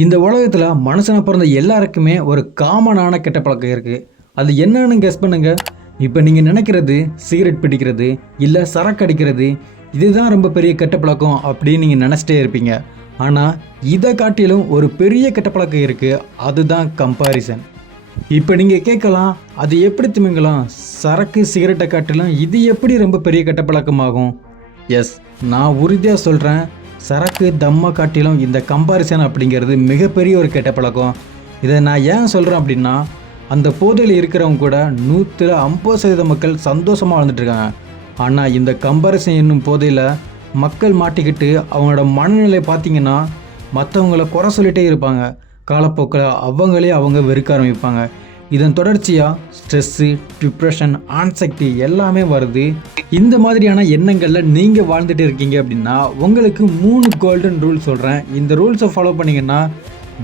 இந்த உலகத்தில் மனுஷனை பிறந்த எல்லாருக்குமே ஒரு காமனான கெட்ட பழக்கம் இருக்குது அது என்னன்னு கெஸ் பண்ணுங்க. இப்போ நீங்கள் நினைக்கிறது சிகரெட் பிடிக்கிறது இல்லை சரக்கு அடிக்கிறது இதுதான் ரொம்ப பெரிய கெட்ட பழக்கம் அப்படின்னு நீங்கள் நினச்சிட்டே இருப்பீங்க. ஆனால் இதை காட்டிலும் ஒரு பெரிய கெட்ட பழக்கம் இருக்குது அதுதான் கம்பாரிசன் இப்போ நீங்கள் கேட்கலாம் அது எப்படி திமிங்கலாம்? சரக்கு சிகரெட்டை காட்டிலும் இது எப்படி ரொம்ப பெரிய கெட்ட பழக்கமாகும்? எஸ் நான் உறுதியாக சொல்கிறேன் சரக்கு தம்மை காட்டிலும் இந்த கம்பாரிசன் அப்படிங்கிறது மிகப்பெரிய ஒரு கெட்ட பழக்கம். இதை நான் ஏன் சொல்கிறேன் அப்படின்னா அந்த போதையில் இருக்கிறவங்க கூட நூற்றில் ஐம்பது சதவீத மக்கள் சந்தோஷமாக வாழ்ந்துட்டு இருக்காங்க ஆனால் இந்த கம்பாரிசன் என்னும் போதையில் மக்கள் மாட்டிக்கிட்டு அவங்களோட மனநிலை பார்த்தீங்கன்னா மற்றவங்கள குறை சொல்லிகிட்டே இருப்பாங்க. காலப்போக்கில் அவங்களே அவங்க வெறுக்க ஆரம்பிப்பாங்க. இதன் தொடர்ச்சியாக ஸ்ட்ரெஸ்ஸு டிப்ரெஷன் ஆன்சக்தி எல்லாமே வருது. இந்த மாதிரியான எண்ணங்களில் நீங்கள் வாழ்ந்துட்டு இருக்கீங்க அப்படின்னா உங்களுக்கு மூணு கோல்டன் ரூல் சொல்கிறேன் இந்த ரூல்ஸை ஃபாலோ பண்ணிங்கன்னா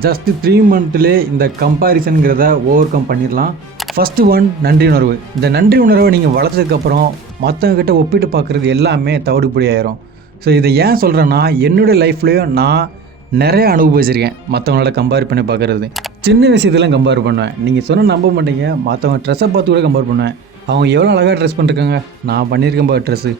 ஜஸ்ட் த்ரீ மந்த்லேயே இந்த கம்பாரிசனுங்கிறத ஓவர் கம் பண்ணிடலாம். ஃபஸ்ட்டு ஒன் நன்றி உணர்வு. இந்த நன்றி உணர்வை நீங்கள் வளர்த்ததுக்கப்புறம் மற்றவங்ககிட்ட ஒப்பிட்டு பார்க்குறது எல்லாமே தவிடுபடி ஆயிரும். ஸோ இதை ஏன் சொல்கிறேன்னா என்னுடைய லைஃப்லேயும் நான் நிறைய அனுபவிச்சிருக்கேன் மற்றவங்களோட கம்பேர் பண்ணி பார்க்குறது. சின்ன விஷயத்தெல்லாம் கம்பேர் பண்ணுவேன். நீங்கள் சொன்ன நம்ப மாட்டீங்க. மற்றவங்க ட்ரெஸ்ஸை பார்த்து கூட கம்பேர் பண்ணுவேன். அவங்க எவ்வளோ அழகாக ட்ரெஸ் பண்ணிருக்காங்க? நான் பண்ணியிருக்கேன் பாரு ட்ரெஸ்ஸு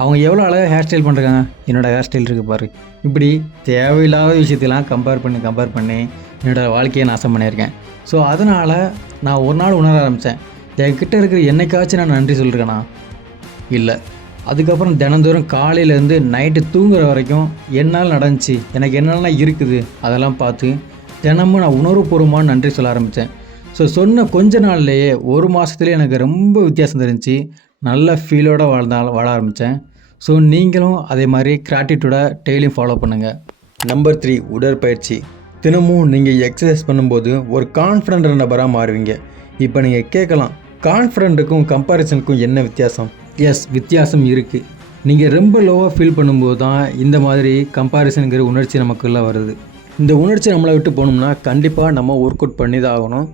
அவங்க எவ்வளோ அழகாக ஹேர் ஸ்டைல் பண்ணுறாங்க என்னோட ஹேர் ஸ்டைல் இருக்குது பாரு. இப்படி தேவையில்லாத விஷயத்தெல்லாம் கம்பேர் பண்ணி கம்பேர் பண்ணி என்னோடய வாழ்க்கையை நாசம் பண்ணியிருக்கேன். ஸோ அதனால் நான் ஒரு நாள் உணர ஆரம்பித்தேன் என்கிட்ட இருக்கிற என்னைக்காச்சும் நான் நன்றி சொல்லியிருக்கேனா இல்லை. அதுக்கப்புறம் தினந்தோறும் காலையிலேருந்து நைட்டு தூங்குற வரைக்கும் என்னால் நடந்துச்சு எனக்கு என்னெல்லாம் இருக்குது அதெல்லாம் பார்த்து தினமும் நான் உணர்வுபூர்வமாக நன்றி சொல்ல ஆரம்பித்தேன். ஸோ சொன்ன கொஞ்ச நாள்லேயே ஒரு மாதத்துலேயே எனக்கு ரொம்ப வித்தியாசம் தெரிஞ்சு நல்ல ஃபீலோடு வாழ்ந்தால் வாழ ஆரம்பித்தேன். ஸோ நீங்களும் அதே மாதிரி கிராட்டிடியூடாக டெய்லியும் ஃபாலோ பண்ணுங்கள் நம்பர் த்ரீ உடற்பயிற்சி. தினமும் நீங்கள் எக்ஸசைஸ் பண்ணும்போது ஒரு கான்ஃபிடென்ட் நபராக மாறுவீங்க. இப்போ நீங்கள் கேட்கலாம் கான்ஃபிடென்ட்டுக்கும் கம்பாரிசனுக்கும் என்ன வித்தியாசம்? எஸ் வித்தியாசம் இருக்குது நீங்கள் ரொம்ப லோவாக ஃபீல் பண்ணும்போது தான் இந்த மாதிரி கம்பாரிசனுங்கிற உணர்ச்சி நமக்குள்ளே வருது. இந்த உணர்ச்சி நம்மளை விட்டு போனோம்னா கண்டிப்பாக நம்ம ஒர்க் அவுட் பண்ணி தான் ஆகணும்.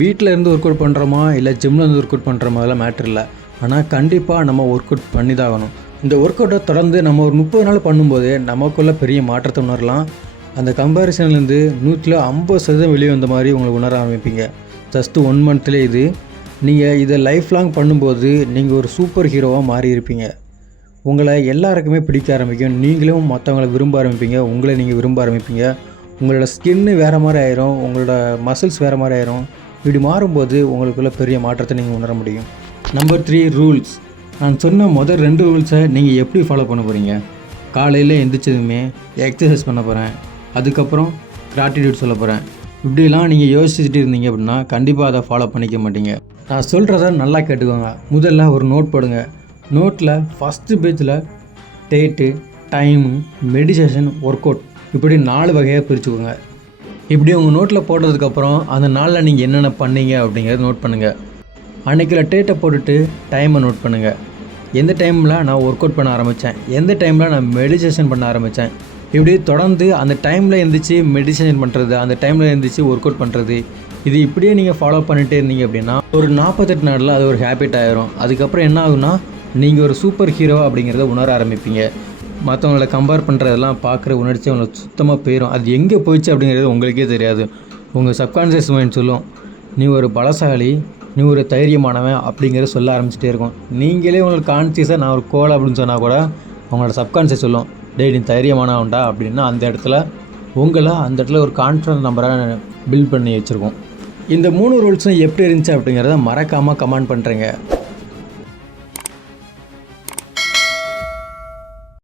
வீட்டில் இருந்து ஒர்க் அவுட் பண்ணுறோமா இல்லை ஜிம்மில் இருந்து ஒர்க் அவுட் பண்ணுற மாதிரிலாம் மேட்ரு இல்லை. ஆனால் கண்டிப்பாக நம்ம ஒர்க் அவுட் பண்ணி தான் ஆகணும். இந்த ஒர்க் அவுட்டை தொடர்ந்து நம்ம ஒரு முப்பது நாள் பண்ணும்போது நமக்குள்ளே பெரிய மாற்றத்தை உணரலாம். அந்த கம்பாரிசன்லேருந்து நூற்றில் ஐம்பது சதவீதம் வெளியே வந்த மாதிரி உங்களுக்கு உணர ஆரம்பிப்பீங்க. ஜஸ்ட்டு ஒன் மந்த்லேயே இது நீங்கள் இதை லைஃப் லாங் பண்ணும்போது நீங்கள் ஒரு சூப்பர் ஹீரோவாக மாறி இருப்பீங்க. உங்களை எல்லாருக்குமே பிடிக்க ஆரம்பிக்கும். நீங்களும் மற்றவங்களை விரும்ப ஆரம்பிப்பீங்க. உங்களை நீங்கள் விரும்ப ஆரம்பிப்பீங்க. உங்களோட ஸ்கின்னு வேறு மாதிரி ஆயிரும். உங்களோட மசில்ஸ் வேறு மாதிரி ஆயிரும். இப்படி மாறும்போது உங்களுக்குள்ள பெரிய மாற்றத்தை நீங்கள் உணர முடியும். நம்பர் த்ரீ ரூல்ஸ் நான் சொன்ன முதல் ரெண்டு ரூல்ஸை நீங்கள் எப்படி ஃபாலோ பண்ண போகிறீங்க காலையில் எந்திரிச்சதுமே எக்ஸசைஸ் பண்ண போகிறேன் அதுக்கப்புறம் கிராட்டிடியூட் சொல்ல போகிறேன் இப்படிலாம் நீங்கள் யோசிச்சுட்டு இருந்தீங்க அப்படின்னா கண்டிப்பாக அதை ஃபாலோ பண்ணிக்க மாட்டீங்க. நான் சொல்கிறத நல்லா கேட்டுக்கோங்க. முதல்ல ஒரு நோட் போடுங்க. நோட்டில் ஃபஸ்ட்டு பேஜில் date time meditation work out இப்படி நாலு வகையாக பிரிச்சுக்கோங்க. இப்படி உங்கள் நோட்டில் போட்டதுக்கப்புறம் அந்த நாளில் நீங்கள் என்னென்ன பண்ணீங்க அப்படிங்கிறத நோட் பண்ணுங்கள் அன்றைக்கில் டேட்டை போட்டுட்டு டைமை நோட் பண்ணுங்கள் எந்த டைமில் நான் ஒர்க் அவுட் பண்ண ஆரம்பித்தேன் எந்த டைமில் நான் மெடிடேஷன் பண்ண ஆரம்பித்தேன் இப்படி தொடர்ந்து அந்த டைமில் எழுந்திரிச்சு மெடிசன் பண்ணுறது அந்த டைமில் எழுந்திரிச்சு ஒர்க் அவுட் பண்ணுறது இது இப்படியே நீங்கள் ஃபாலோ பண்ணிகிட்டே இருந்தீங்க அப்படின்னா ஒரு நாற்பத்தெட்டு நாளில் அது ஒரு ஹேபிட் ஆயிரும். அதுக்கப்புறம் என்ன ஆகுனா நீங்கள் ஒரு சூப்பர் ஹீரோ அப்படிங்கிறத உணர ஆரம்பிப்பீங்க. மற்றவங்கள கம்பேர் பண்ணுறதெல்லாம் பார்க்குற உணர்ச்சி உங்களுக்கு சுத்தமாக போயிடும் அது எங்கே போயிடுச்சு அப்படிங்கிறது உங்களுக்கே தெரியாது. உங்கள் சப்கான்ஷியஸ் மைண்ட் சொல்லும் நீ ஒரு பலசாலி நீ ஒரு தைரியமானவன் அப்படிங்கிறத சொல்ல ஆரம்பிச்சிட்டே இருக்கும். நீங்களே உங்களுக்கு கான்சியஸாக நான் ஒரு கோல் அப்படின்னு சொன்னால் கூட உங்களோட சப்கான்ஷியஸ் சொல்லும். டேய் நீ தைரியமானவன்டா அப்படின்னா அந்த இடத்துல உங்களை அந்த இடத்துல ஒரு கான்ஃபிடன்ஸ் நம்பராக பில்ட் பண்ணி வச்சுருக்கோம். இந்த மூணு ரூல்ஸும் எப்படி இருந்துச்சு அப்படிங்கிறத மறக்காமல் கமெண்ட் பண்ணுறேங்க